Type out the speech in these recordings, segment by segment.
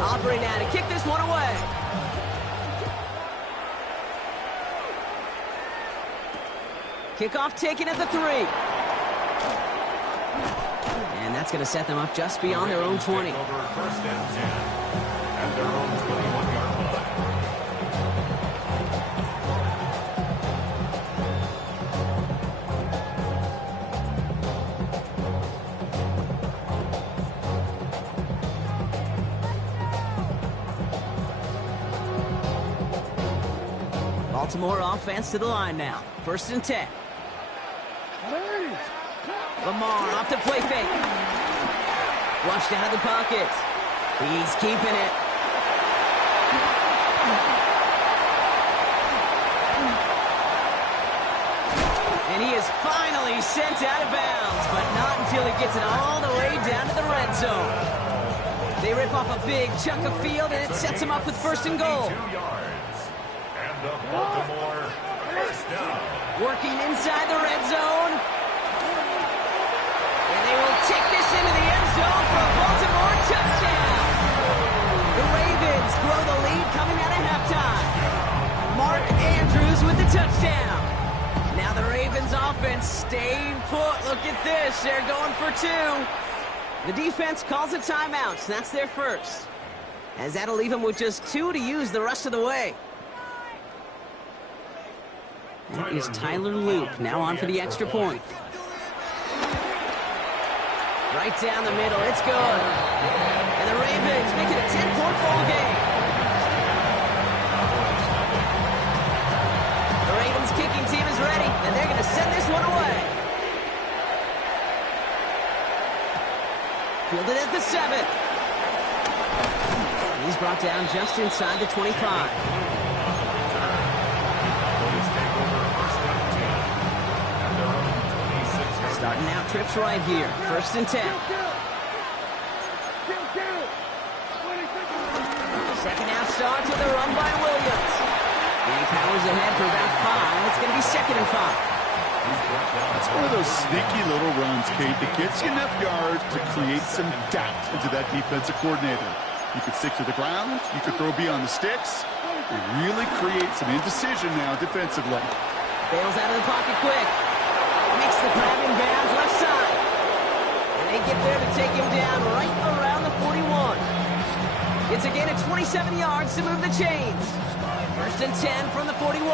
Aubrey now to kick this one away. Kickoff taken at the 3. And that's going to set them up just beyond their own 20. First and 10 at their own 21-yard line. Baltimore offense to the line now. First and 10. Lamar off the play fake. Flushed out of the pocket. He's keeping it. And he is finally sent out of bounds, but not until he gets it all the way down to the red zone. They rip off a big chunk of field, and it sets him up with first and goal. 2 yards. And the Baltimore first down. Working inside the red zone. And they will take this into the end zone for a Baltimore touchdown. The Ravens grow the lead coming out of halftime. Mark Andrews with the touchdown. Now the Ravens offense staying put. Look at this. They're going for 2. The defense calls a timeout, so that's their first. As that'll leave them with just 2 to use the rest of the way. That is Tyler Luke, now on for the extra point. Right down the middle, it's good. And the Ravens make it a 10-point ball game. The Ravens kicking team is ready, and they're going to send this one away. Fielded at the 7. And he's brought down just inside the 25. Starting out trips right here. First and 10. Second half starts with a run by Williams. He powers ahead for about 5. It's going to be second and 5. It's one of those sneaky little runs, Kate, that gets you enough yards to create some doubt into that defensive coordinator. You could stick to the ground. You could throw beyond the sticks. It really creates some indecision now defensively. Bails out of the pocket quick. Makes the grab in bounds left side. And they get there to take him down right around the 41. It's a gain of 27 yards to move the chains. First and 10 from the 41.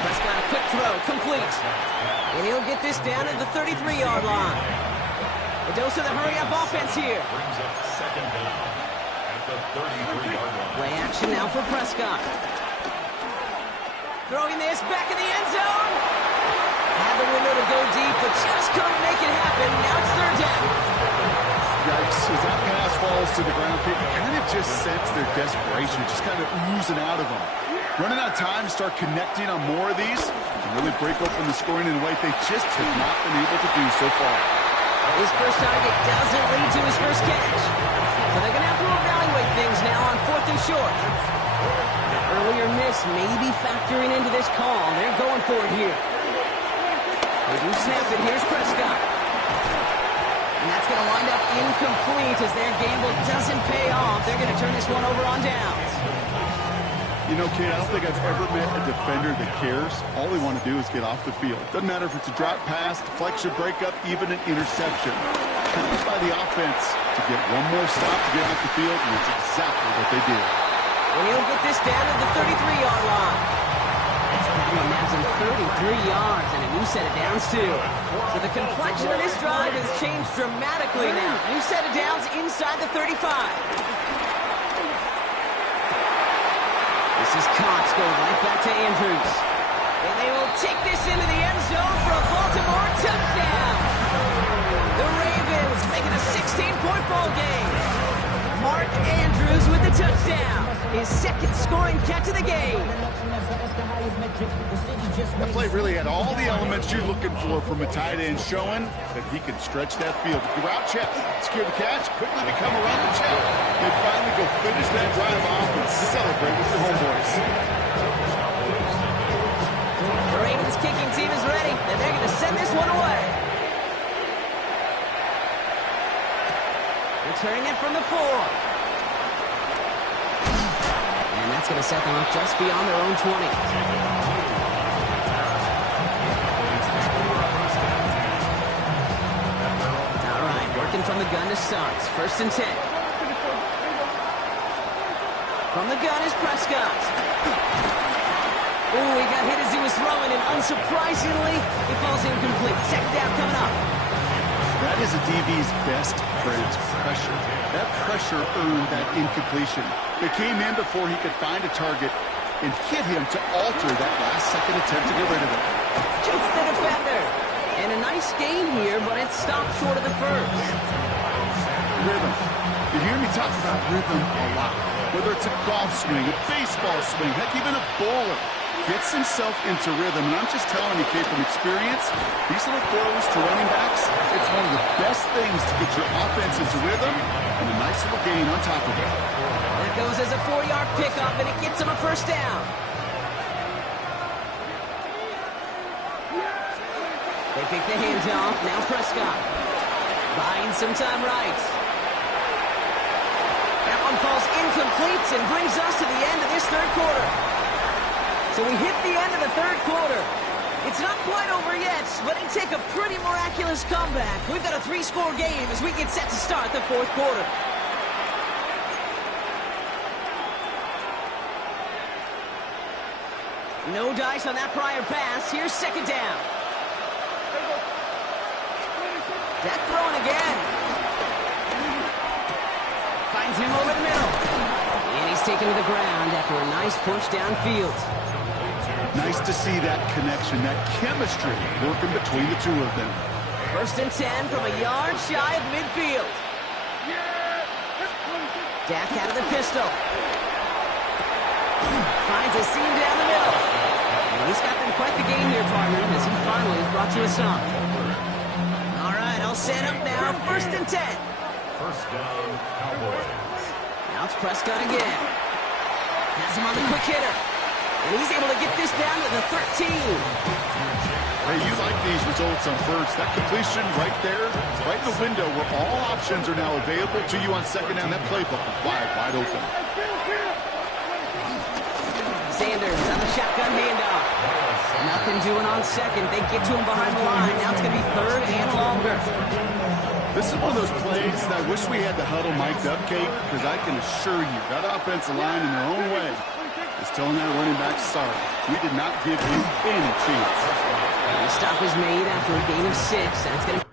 Prescott, a quick throw, complete. And he'll get this down at the 33-yard line. A dose of the hurry-up offense here. Brings up second down at the 33-yard line. Play action now for Prescott. Throwing this back in the end zone. Had the window to go deep, but just couldn't make it happen. Now it's third down. Yikes, as that pass falls to the ground, Kate, you kind of just sense their desperation, just kind of oozing out of them. Running out of time to start connecting on more of these and really break open the scoring in a way they just have not been able to do so far. His first target doesn't lead to his first catch. So they're going to have to evaluate things now on fourth and short. The earlier miss may be factoring into this call. They're going for it here. They do snap it. Here's Prescott. And that's going to wind up incomplete as their gamble doesn't pay off. They're going to turn this one over on downs. You know, Kate, I don't think I've ever met a defender that cares. All they want to do is get off the field. Doesn't matter if it's a drop pass, deflection, breakup, even an interception. Counts by the offense to get one more stop to get off the field, and it's exactly what they do. And he'll get this down to the 33-yard line. And that's in 33 yards and a new set of downs, too. So the complexion of this drive has changed dramatically now. New set of downs inside the 35. This is Cox going right back to Andrews. And they will take this into the end zone for a Baltimore touchdown. The Ravens making a 16-point ball game. Mark Andrews with the touchdown. His second scoring catch of the game. That play really had all the elements you're looking for from a tight end, showing that he can stretch that field. If you're out check, secure the catch, quickly become a runner check. They finally go finish that drive off and celebrate with the homeboys. Returning it from the 4. And that's going to set them up just beyond their own 20. All right, working from the gun to start. 1st and 10. From the gun is Prescott. Oh, he got hit as he was throwing, and unsurprisingly, he falls incomplete. 2nd down coming up. That is a DB's best friend, pressure. That pressure earned that incompletion. It came in before he could find a target and hit him to alter that last-second attempt to get rid of it. Jukes the defender. And a nice gain here, but it stopped short of the 1st. Rhythm. You hear me talk about rhythm a lot. Whether it's a golf swing, a baseball swing, heck, even a bowler. Gets himself into rhythm, and I'm just telling you, kid, from experience, these little throws to running backs, it's one of the best things to get your offense into rhythm, and a nice little gain on top of it. That goes as a 4-yard pickup, and it gets him a 1st down. They pick the hands off. Now Prescott. Buying some time right. That one falls incomplete and brings us to the end of this 3rd quarter. So we hit the end of the 3rd quarter. It's not quite over yet, but it take a pretty miraculous comeback. We've got a 3-score game as we get set to start the 4th quarter. No dice on that prior pass. Here's 2nd down. Dak throwing again. Finds him over the middle. And he's taken to the ground after a nice push downfield. Nice to see that connection, that chemistry working between the two of them. 1st and 10 from a yard shy of midfield. Dak out of the pistol. Finds a seam down the middle. And he's got them quite the game here, partner, as he finally is brought to a stop. All right, all set up now. 1st and 10. 1st down, Cowboys. Now it's Prescott again. Has him on the quick hitter. And he's able to get this down to the 13. Hey, you like these results on 1st. That completion right there, right in the window where all options are now available to you on 2nd down. That playbook wide open. Sanders on the shotgun handoff. Nothing doing on 2nd. They get to him behind the line. Now it's going to be 3rd and longer. This is one of those plays that I wish we had the huddle mic'd up, Kate, because I can assure you that offensive line in their own way is telling that running back, sorry, we did not give you any chance. The stop is made after a gain of 6. That's going to...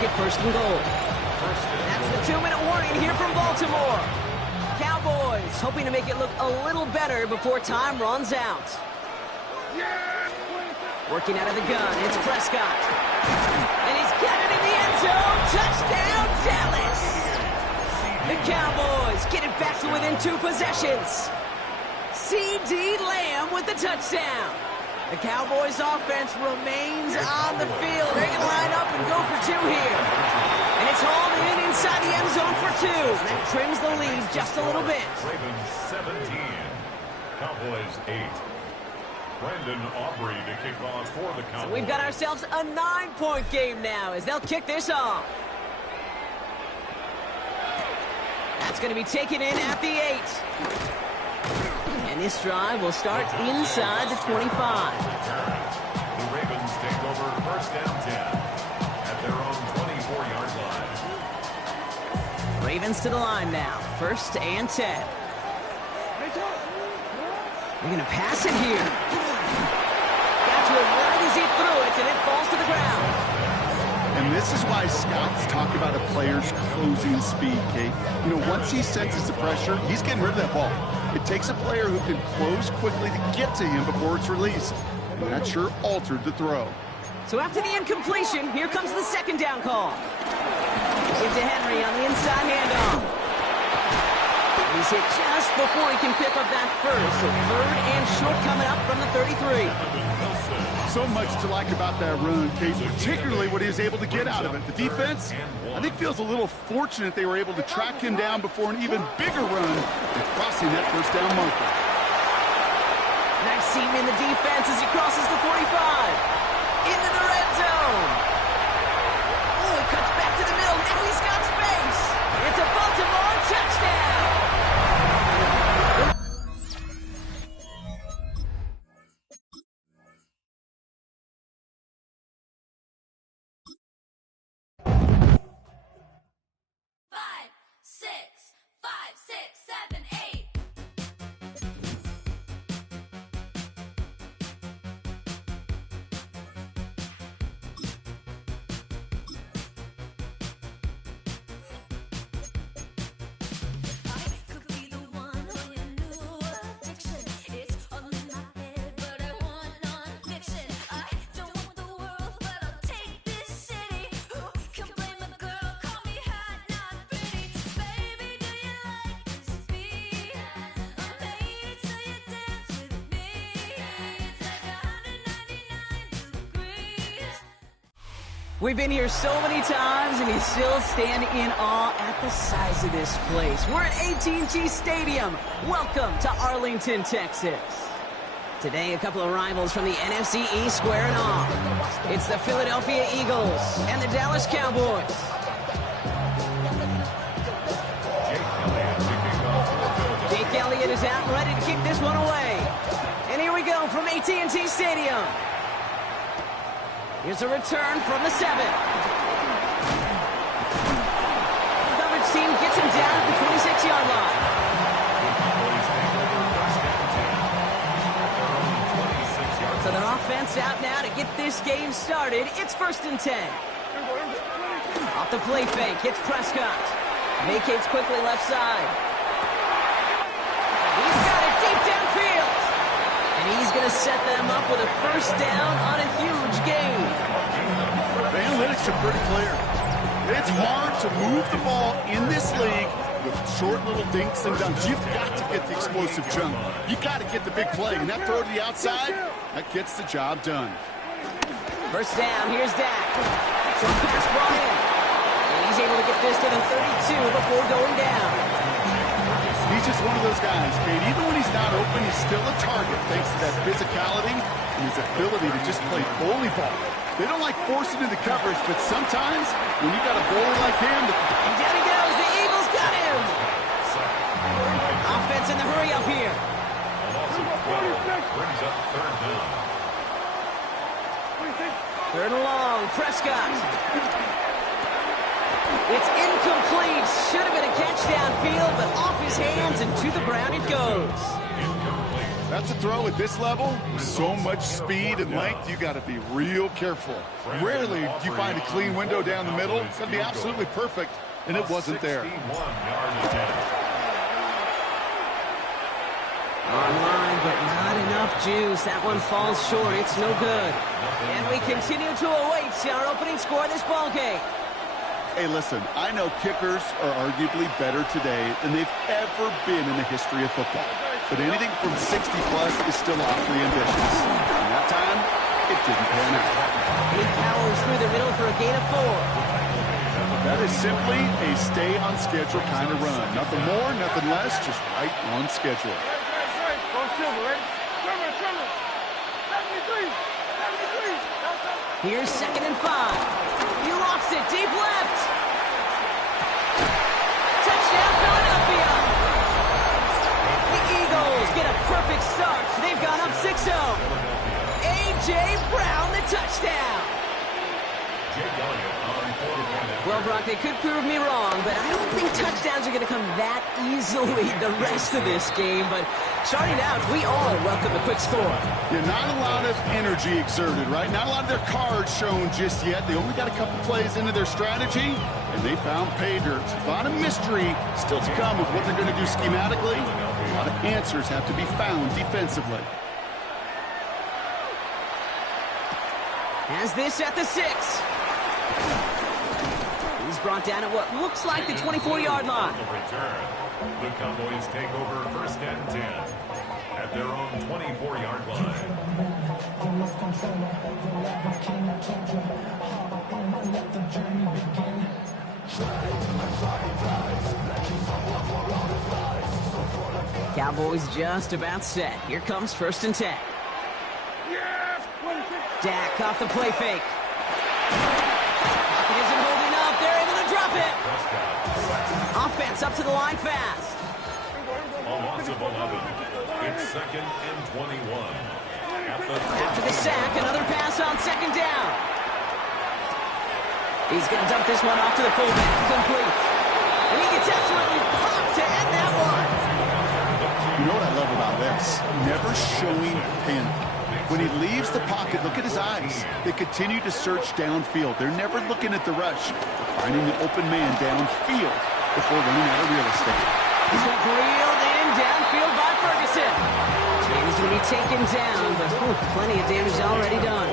Get 1st and goal. That's the 2-minute warning here from Baltimore. Cowboys hoping to make it look a little better before time runs out. Working out of the gun, it's Prescott. And he's got it in the end zone. Touchdown, Dallas. The Cowboys get it back to within 2 possessions. C.D. Lamb with the touchdown. The Cowboys offense remains on the field. They're going to line up and go for 2 here. And it's hauled in inside the end zone for 2. That trims the lead just a little bit. Ravens 17, Cowboys 8. Brandon Aubrey to kick off for the Cowboys. So we've got ourselves a 9-point game now as they'll kick this off. That's going to be taken in at the 8. And this drive will start inside the 25. The Ravens take over 1st and 10 at their own 24-yard line. Ravens to the line now. 1st and 10. They're going to pass it here. Got to it right as he threw it, and it falls to the ground. And this is why scouts talk about a player's closing speed, Kate. You know, once he senses the pressure, he's getting rid of that ball. It takes a player who can close quickly to get to him before it's released. And that sure altered the throw. So after the incompletion, here comes the 2nd down call. Into Henry on the inside handoff. is hit just before he can pick up that first. So 3rd and short coming up from the 33. So much to like about that run, Case, particularly what he was able to get out of it. The defense, I think, feels a little fortunate they were able to track him down before an even bigger run and crossing that first down marker. Nice seam in the defense as he crosses the 45. Into the red zone. Oh, he cuts back to the middle. Now he's got space. It's a Baltimore touchdown. We've been here so many times, and he's still standing in awe at the size of this place. We're at AT&T Stadium. Welcome to Arlington, Texas. Today, a couple of rivals from the NFC East squaring off. It's the Philadelphia Eagles and the Dallas Cowboys. Jake Elliott is out and ready to kick this one away. And here we go from AT&T Stadium. Here's a return from the 7. The coverage team gets him down at the 26-yard line. So their offense out now to get this game started. It's 1st and 10. Off the play fake, hits Prescott. Vacates quickly left side. He's got it deep downfield. And he's going to set them up with a 1st down on a huge gain. The analytics are pretty clear. It's hard to move the ball in this league with short little dinks and dunks. You've got to get the explosive chunk. You've got to get the big play. And that throw to the outside, that gets the job done. 1st down, here's Dak. Short pass brought in. And he's able to get this to the 32 before going down. He's just one of those guys, Kate. Even when he's not open, he's still a target thanks to that physicality and his ability to just play bully ball. They don't like forcing into coverage, but sometimes when you got a bully like him... And down he goes. The Eagles got him. Offense in the hurry up here. Brings up 3rd down. 3rd and long. Prescott. It's incomplete. Should have been a catch downfield, but off his hands and to the ground it goes. That's a throw at this level. So much speed and length, you got to be real careful. Rarely do you find a clean window down the middle. It's going to be absolutely perfect, and it wasn't there. Online, but not enough juice. That one falls short. It's no good. And we continue to await our opening score of this ballgame. Hey, listen, I know kickers are arguably better today than they've ever been in the history of football. But anything from 60-plus is still awfully ambitious. And that time, it didn't pan out. He powers through the middle for a gain of 4. That is simply a stay-on-schedule kind of run. Nothing more, nothing less, just right on schedule. Here's 2nd and 5. He lofts it deep left. Touchdown, Philadelphia. The Eagles get a perfect start. They've gone up 6-0. A.J. Brown, the touchdown. Well, Brock, they could prove me wrong, but I don't think touchdowns are going to come that easily the rest of this game. But starting out, we all welcome a quick score. Yeah, not a lot of energy exerted, right? Not a lot of their cards shown just yet. They only got a couple plays into their strategy, and they found pay dirt. A lot of mystery still to come with what they're going to do schematically. A lot of answers have to be found defensively. Has this at the 6. He's brought down at what looks like the 24-yard line. The Cowboys take over first and 10 at their own 24-yard line. Cowboys just about set. Here comes first and 10. Dak off the play fake. Pocket isn't holding up. They're able to drop it. Offense up to the line fast. A loss of 11. It's second and 21. After the sack, another pass on second down. He's going to dump this one off to the fullback. Complete. And he gets absolutely popped to end that one. You know what I love about this? Never showing panic. When he leaves the pocket, look at his eyes. They continue to search downfield. They're never looking at the rush. They're finding the open man downfield before running out of real estate. This one's reeled in downfield by Ferguson. And he's going to be taken down, but plenty of damage already done.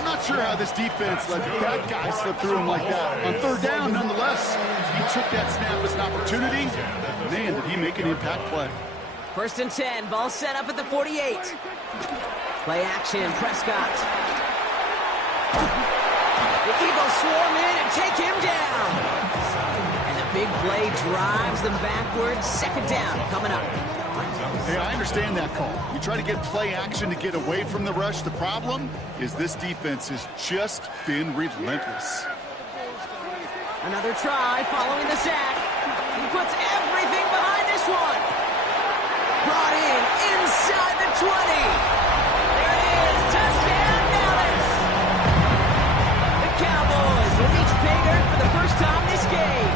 I'm not sure how this defense let that guy slip through him like that. On third down, nonetheless, he took that snap as an opportunity. Man, did he make an impact play. First and 10, ball set up at the 48. Play action, Prescott. The Eagles swarm in and take him down. And the big play drives them backwards. Second down coming up. Hey, I understand that call. You try to get play action to get away from the rush. The problem is this defense has just been relentless. Another try following the sack. He puts everything behind this one. Brought in inside the 20. There it is. Touchdown, Dallas. The Cowboys will reach pay dirt for the first time this game.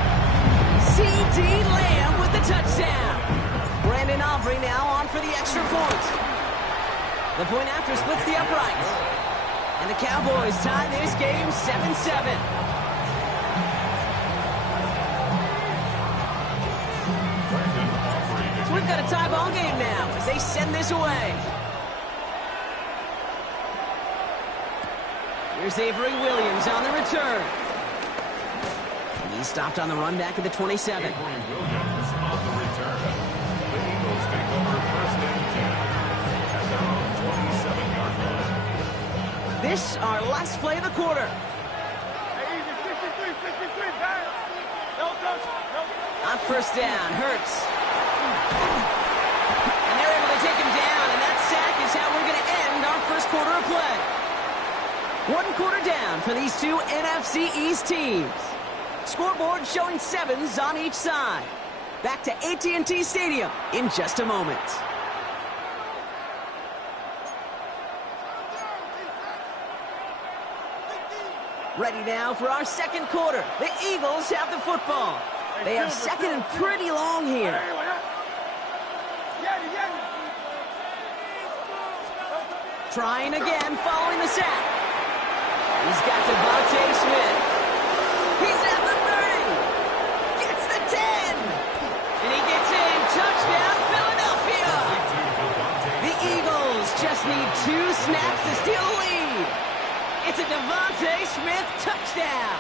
C.D. Lamb with the touchdown. Brandon Aubrey now on for the extra point. The point after splits the uprights. And the Cowboys tie this game 7-7. So we've got a tie ball game now as they send this away. Here's Avery Williams on the return. He's stopped on the run back at the 27. Avery Williams on the return. The Eagles take over first and 10 at their own 27-yard line. This our last play of the quarter. On first down, Hurts. And they're able to take him down, and that sack is how we're going to end our first quarter of play. 1 quarter down for these two NFC East teams. Scoreboard showing 7s on each side. Back to AT&T Stadium in just a moment. Ready now for our second quarter. The Eagles have the football. They have second and pretty long here. Trying again following the sack. He's got Devontae Smith. He's at the 30. Gets the 10. And he gets in. Touchdown, Philadelphia. The Eagles just need 2 snaps to steal the lead. It's a Devontae Smith touchdown.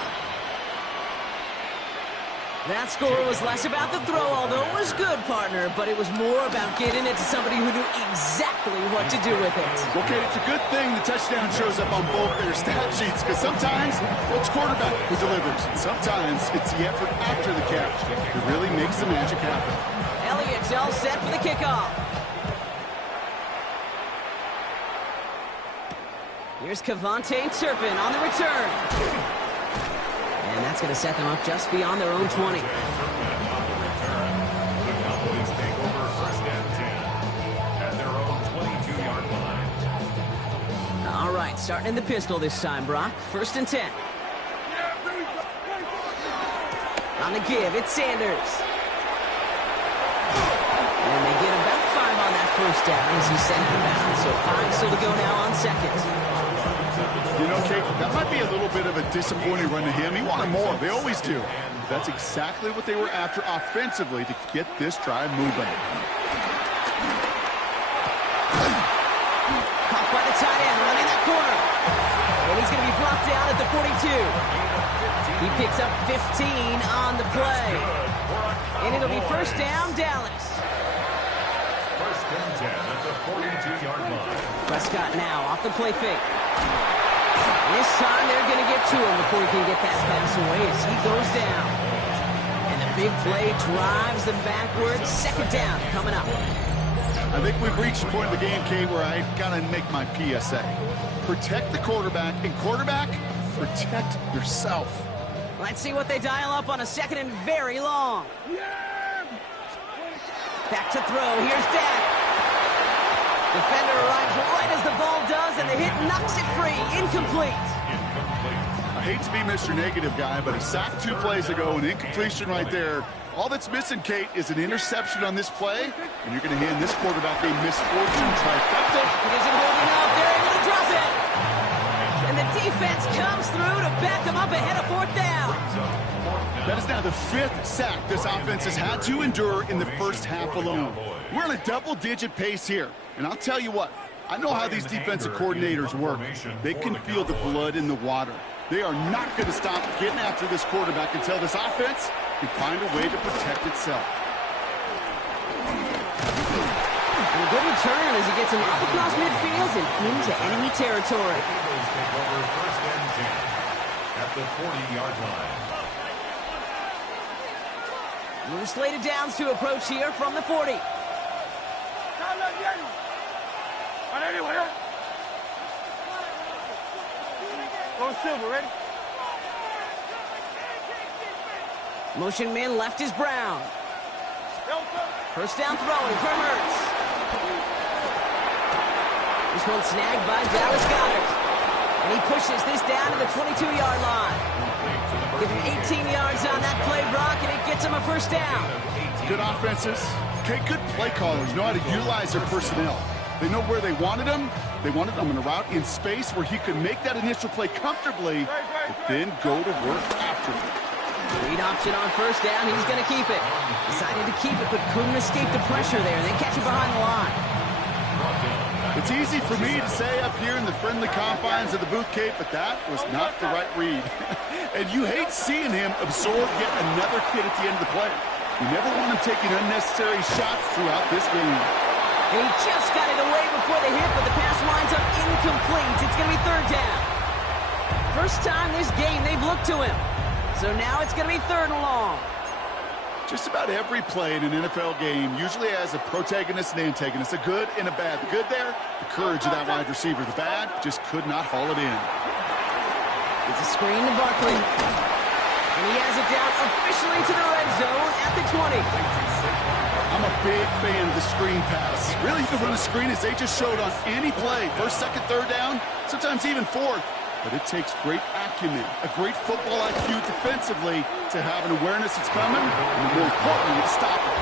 That score was less about the throw, although it was good, partner, but it was more about getting it to somebody who knew exactly what to do with it. Okay, it's a good thing the touchdown shows up on both their stat sheets, because sometimes it's quarterback who delivers, and sometimes it's the effort after the catch that really makes the magic happen. Elliott's all set for the kickoff. Here's Kevontae Turpin on the return. And that's going to set them up just beyond their own 20. The Cowboys take over first and 10 at their own 22-yard line. All right, starting in the pistol this time, Brock. First and 10. On the give, it's Sanders. And they get about 5 on that first down as he sent it out. So 5 still to go now on second. You know, Kate, that might be a little bit of a disappointing run to him. He wanted more. They always do. That's exactly what they were after offensively to get this drive moving. Caught by the tight end, running that corner. And he's going to be brought down at the 42. He picks up 15 on the play. And it'll be first down, Dallas. First and 10 at the 42-yard line. Prescott now off the play fake. And this time they're going to get to him before he can get that pass away as he goes down. And the big play drives them backwards. Second down coming up. I think we've reached the point of the game, Kate, where I got to make my PSA. Protect the quarterback, and quarterback, protect yourself. Let's see what they dial up on a second and very long. Back to throw. Here's Dak. Defender arrives right as the ball does, and the hit knocks it free. Incomplete. I hate to be Mr. Negative guy, but a sack 2 plays ago, an incompletion right there. All that's missing, Kate, is an interception on this play, and you're going to hand this quarterback a misfortune trifecta. It isn't holding up. They're able to drop it. And the defense comes through to back them up ahead of fourth down. That is now the 5th sack this offense has had to endure in the first half alone. We're on a double-digit pace here, and I'll tell you what, I know how these defensive coordinators work. They can feel the blood in the water. They are not going to stop getting after this quarterback until this offense can find a way to protect itself. And a good return as he gets him up across midfield and into enemy territory. Eagles take over first and 10 at the 40-yard line. New slated downs to approach here from the 40. Silver, ready? Motion man left is Brown. First down throwing for Hurts. This one snagged by Dallas Goedert. And he pushes this down to the 22-yard line. Give him 18 yards on that play, Brock, and it gets him a first down. Good offenses. Okay, good play callers know how to utilize their personnel. They know where they wanted him. They wanted him in a route in space where he could make that initial play comfortably, but then go to work after it. Lead option on first down. He's going to keep it. Decided to keep it, but couldn't escape the pressure there. They catch it behind the line. It's easy for me to say up here in the friendly confines of the booth, Kate, but that was not the right read. And you hate seeing him absorb yet another hit at the end of the play. You never want him taking unnecessary shots throughout this game. And he just got it away before the hit, but the pass winds up incomplete. It's going to be third down. First time this game they've looked to him. So now it's going to be third and long. Just about every play in an NFL game usually has a protagonist and antagonist, a good and a bad. The good there, the courage of that wide receiver. The bad, just could not haul it in. It's a screen to Barkley. And he has it down officially to the red zone at the 20. I'm a big fan of the screen pass. Really, you can run a screen as they just showed on any play. First, second, third down, sometimes even fourth. But it takes great acumen, a great football IQ defensively to have an awareness it's coming, and more importantly, to stop it.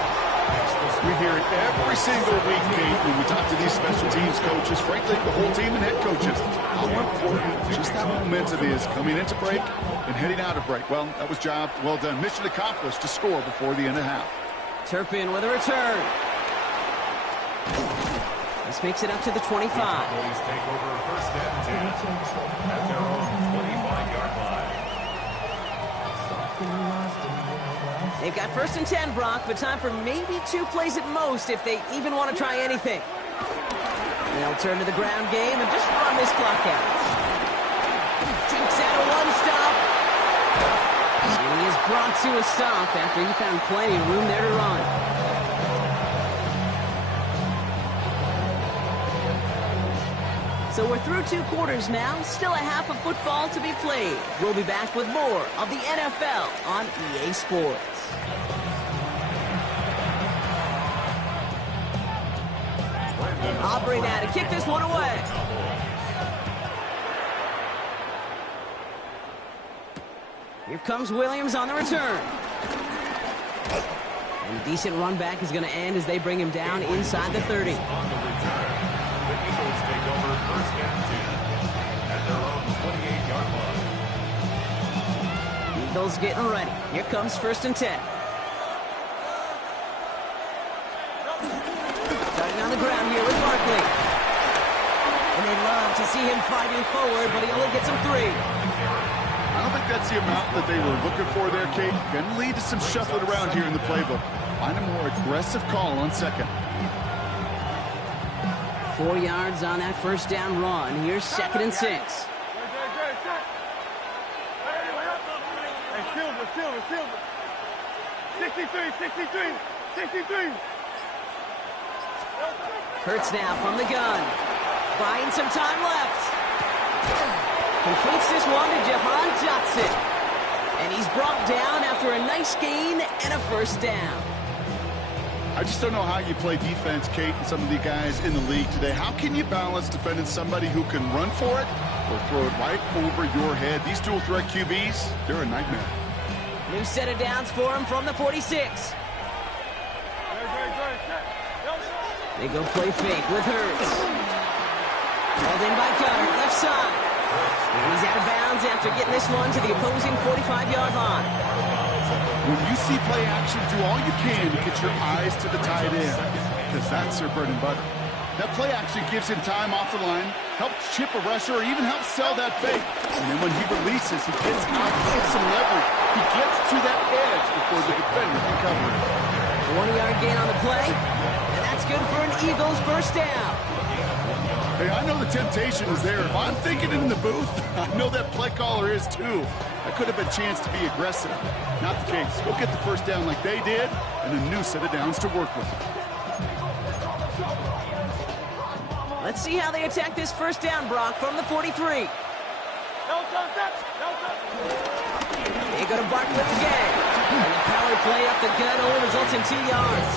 We hear it every single week, Kate, when we talk to these special teams coaches, frankly, the whole team and head coaches, how important just that momentum is coming into break and heading out of break. Well, that was job well done. Mission accomplished to score before the end of half. Turpin with a return. This makes it up to the 25. Boys take over first and 10 at their own 25-yard line. They've got first and 10, Brock, but time for maybe 2 plays at most if they even want to try anything. They'll turn to the ground game and just run this clock out. Takes out a one-stop. And he is brought to a stop after he found plenty of room there to run. So we're through 2 quarters now, still a half of football to be played. We'll be back with more of the NFL on EA Sports. Aubrey now to kick this one away. Here comes Williams on the return. And a decent run back is going to end as they bring him down inside the 30. On the return, the Eagles take over first and 10 at their own 28-yard line. Eagles getting ready. Here comes first and 10. Starting on the ground here with Barkley. And they love to see him fighting forward, but he only gets him 3. I don't think that's the amount that they were looking for there, Kate. Going to lead to some shuffling around here in the playbook. Find a more aggressive call on second. 4 yards on that first down run. Here's 2nd and 6. Hey, Silver. 63. Hurts now from the gun. Buying some time left. Completes this one to Jahan Johnson. And he's brought down after a nice gain and a first down. I just don't know how you play defense, Kate, and some of the guys in the league today. How can you balance defending somebody who can run for it or throw it right over your head? These dual threat QBs, they're a nightmare. New set of downs for him from the 46. They go play fake with Hurts. Called in by Cutter, left side. And he's out of bounds after getting this one to the opposing 45-yard line. When you see play action, do all you can to get your eyes to the tight end, because that's their bread and butter. That play action gives him time off the line, helps chip a rusher, or even helps sell that fake. And then when he releases, he gets out, gets some leverage. He gets to that edge before the defender can cover it. 20-yard gain on the play, and that's good for an Eagles first down. Hey, I know the temptation is there. If I'm thinking it in the booth, I know that play caller is too. That could have been a chance to be aggressive. Not the case. Go get the first down like they did, and a new set of downs to work with. Let's see how they attack this first down, Brock, from the 43. They go to Barkley again. And the power play up the gut only results in 2 yards.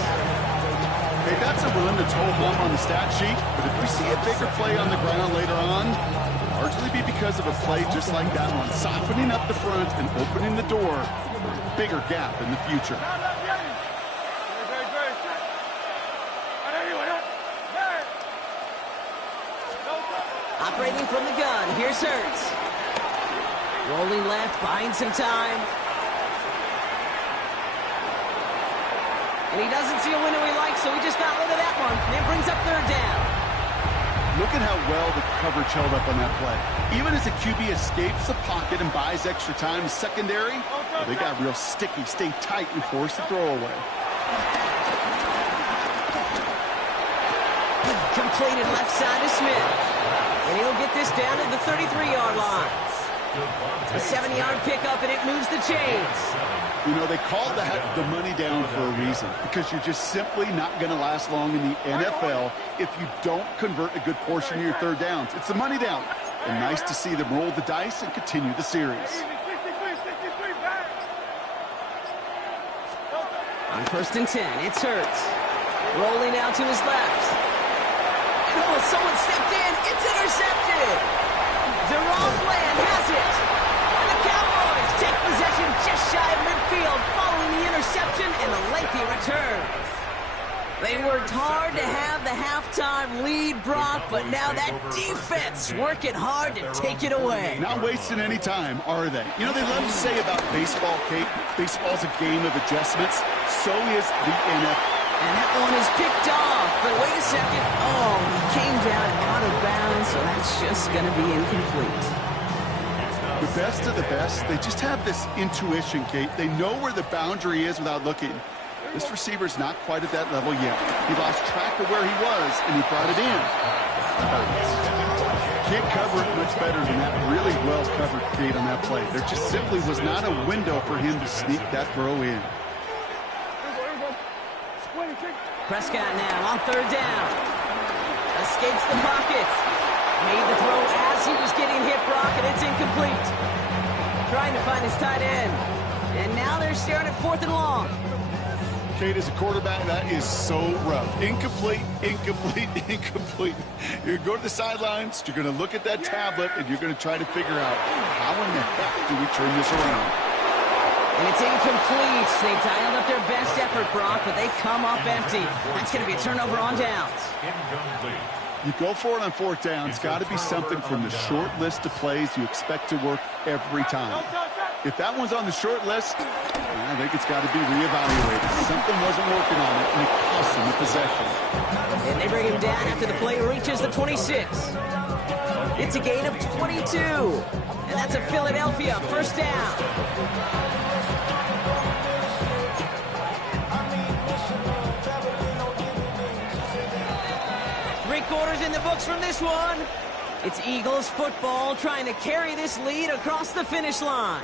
Hey, that's a run that's whole home on the stat sheet, but if we see a bigger play on the ground later on, it'll largely be because of a play just like that one, softening up the front and opening the door for a bigger gap in the future. Operating from the gun, here's Hurts. Rolling left, buying some time. And he doesn't see a window he likes, so he just got rid of that one. And it brings up 3rd down. Look at how well the coverage held up on that play. Even as a QB escapes the pocket and buys extra time in secondary, well, they got real sticky, stay tight, and force the throwaway. Completed left side to Smith. And he'll get this down to the 33-yard line. A 7-yard pickup, and it moves the chains. You know, they call that the money down for a reason, because you're just simply not going to last long in the NFL if you don't convert a good portion of your 3rd downs. It's the money down. And nice to see them roll the dice and continue the series. On 1st and 10, it's Hurts. Rolling out to his left. And oh, someone stepped in. It's intercepted. Deron Bland has it. And the Cowboys take possession just shy of midfield following the interception and a lengthy return. They worked hard to have the halftime lead, Brock, but now that defense working hard to take it away. Not wasting any time, are they? You know, they love to say about baseball, Kate, baseball's a game of adjustments. So is the NFL. And that one is picked off, but wait a second. Oh, he came down out of bounds, so that's just going to be incomplete. The best of the best, they just have this intuition, Kate. They know where the boundary is without looking. This receiver's not quite at that level yet. He lost track of where he was, and he brought it in. Can't cover it much better than that. Really well covered, Kate, on that play. There just simply was not a window for him to sneak that throw in. Prescott now on 3rd down. Escapes the pocket. Made the throw as he was getting hit, Brock, and it's incomplete. Trying to find his tight end. And now they're staring at 4th and long. Kate, as a quarterback, that is so rough. Incomplete, incomplete, incomplete. You're going to go to the sidelines, you're going to look at that tablet, and you're going to try to figure out how in the heck do we turn this around. And it's incomplete. They dialed up their best effort, Brock, but they come up empty. That's going to be a turnover on downs. You go for it on 4th down. It's got to be something from the short list of plays you expect to work every time. If that one's on the short list, I think it's got to be reevaluated. Something wasn't working on it, and it cost them the possession. And they bring him down after the play reaches the 26. It's a gain of 22. And that's a Philadelphia first down. Three-quarters in the books from this one. It's Eagles football trying to carry this lead across the finish line.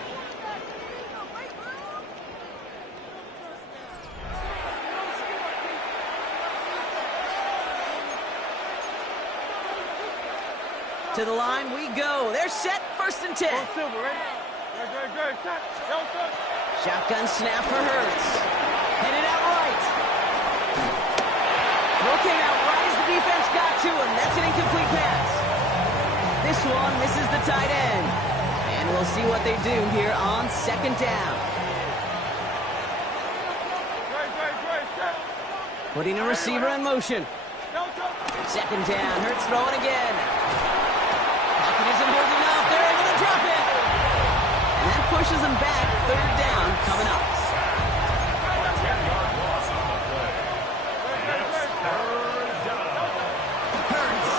To the line we go. They're set, 1st and 10. Shotgun snap for Hurts. Headed out right. Throw came out right as the defense got to him. That's an incomplete pass. This one misses the tight end. And we'll see what they do here on 2nd down. Putting a receiver in motion. 2nd down. Hurts throwing again. Pocket isn't holding up. They're able to drop it. And that pushes them back. 3rd down coming up. 10-yard loss on the play. That's 3rd down. Hurts.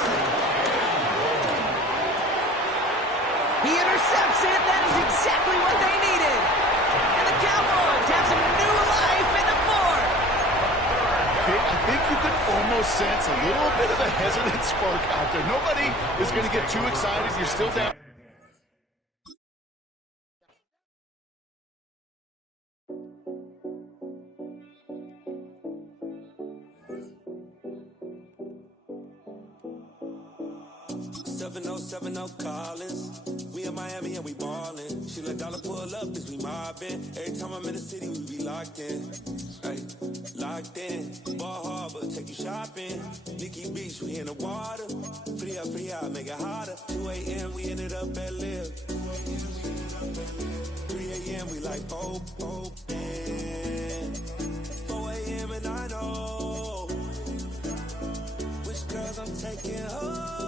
He intercepts it. That is exactly what they needed. And the Cowboys have some new life in the 4th. Okay, I think you can almost sense a little bit of a hesitant spark out there. Nobody is going to get too excited. You're still down. Collins. We in Miami and we ballin'. She let dollar pull up as we mobbin'. Every time I'm in the city, we be locked in. Ay, locked in. Ball Harbor, take you shopping. Nikki Beach, we in the water. Free up, make it hotter. 2 a.m., we ended up at Live. 3 a.m., we like Pope. 4 a.m. and I know which girls I'm taking home.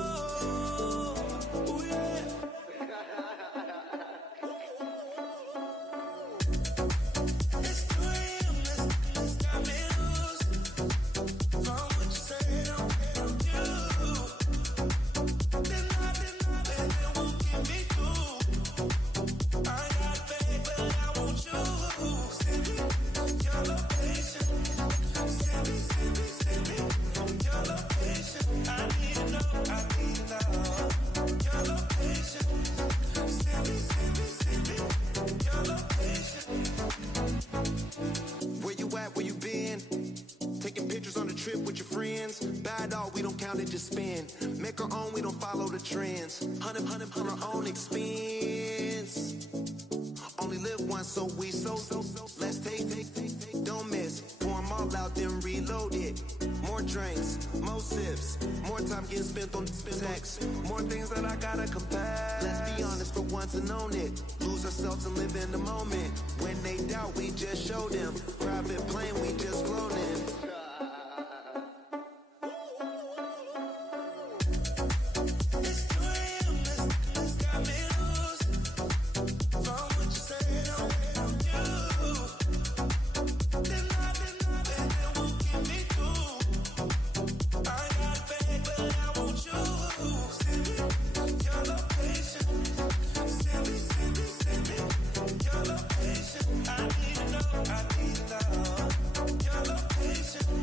Just spin, make our own, we don't follow the trends. 100 on our own expense. Only live once, so we let's take, don't miss. Pour them all out, then reload it. More drinks, more sips, more time getting spent on text. More things that I gotta confess. Let's be honest for once and own it. Lose ourselves and live in the moment. When they doubt, we just show them. Private plane, we just float in. I need to know. Your location.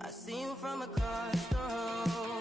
I see you from across the room.